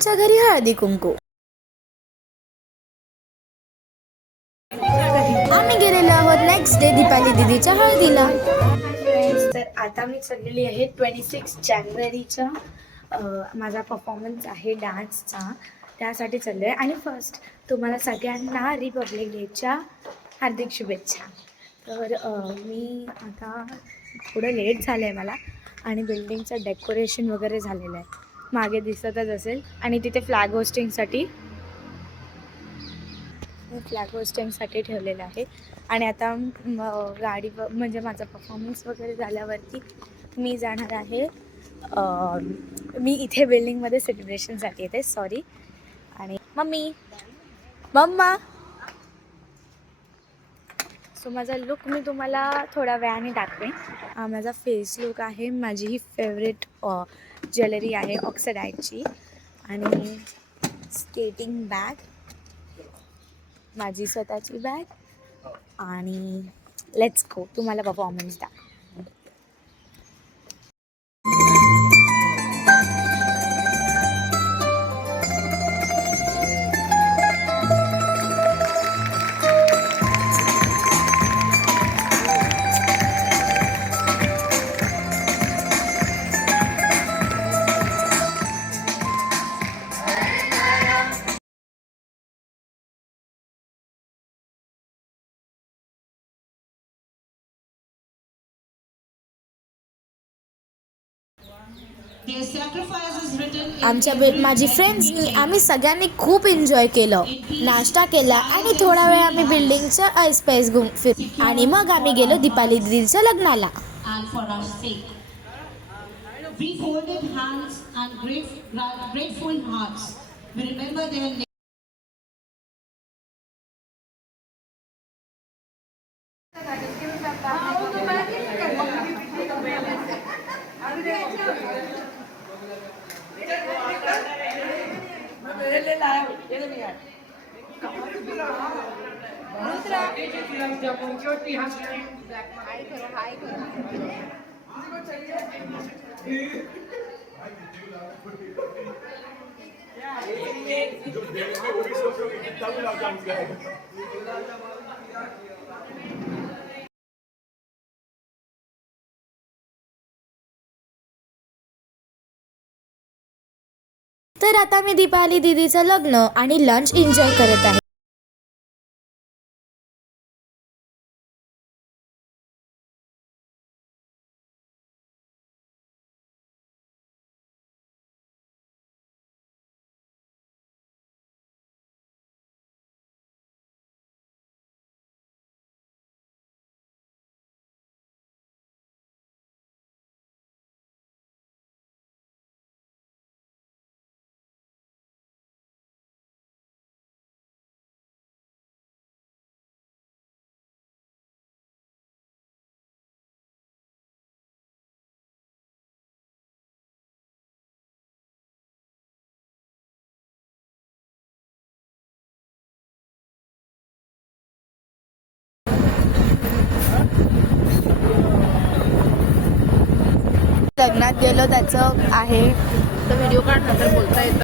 आमच्या घरी हळदी कुंकू. आम्ही गेलेलो आहोत नेक्स्ट डे दीपाली दीदीच्या हळदीला. फ्रेंड्स, तर आता मी चाललेली आहे 26 जानेवारीचा माझा परफॉर्मन्स आहे डान्सचा, त्यासाठी चाललो आहे. आणि फर्स्ट तुम्हाला सगळ्यांना रिपब्लिक डेच्या हार्दिक शुभेच्छा. तर मी आता थोडं लेट झालं आहे मला, आणि बिल्डिंगचं डेकोरेशन वगैरे झालेलं आहे, मागे दिसतच असेल. आणि तिथे फ्लॅग होस्टिंगसाठी ठेवलेलं आहे. आणि आता गाडीवर म्हणजे माझा परफॉर्मन्स वगैरे झाल्यावरती मी जाणार आहे, मी इथे बिल्डिंगमध्ये सेलिब्रेशनसाठी येते, सॉरी. आणि मम्मा सो माझा लुक मी तुम्हाला थोड्या वेळाने दाखवेन. माझा फेस लुक आहे, माझी ही फेवरेट ज्वेलरी आहे ऑक्सिडाईजची, आणि स्केटिंग बॅग, माझी स्वतःची बॅग, आणि लेट्स गो तुम्हाला परफॉर्मन्स दाखव. माझी फ्रेंड्सनी आम्ही सगळ्यांनी खूप एन्जॉय केलं, नाश्ता केला, आणि थोडा वेळ आम्ही बिल्डिंगच्या ऐसपैस फिर, आणि मग आम्ही गेलो दीपाली दीदीच्या लग्नाला. तर आता मी दीपाली दीदीचं लग्न आणि लंच एन्जॉय करत आहे. लग्नात गेलो त्याचं आहे, व्हिडिओ काढ नंतर बोलता येतं.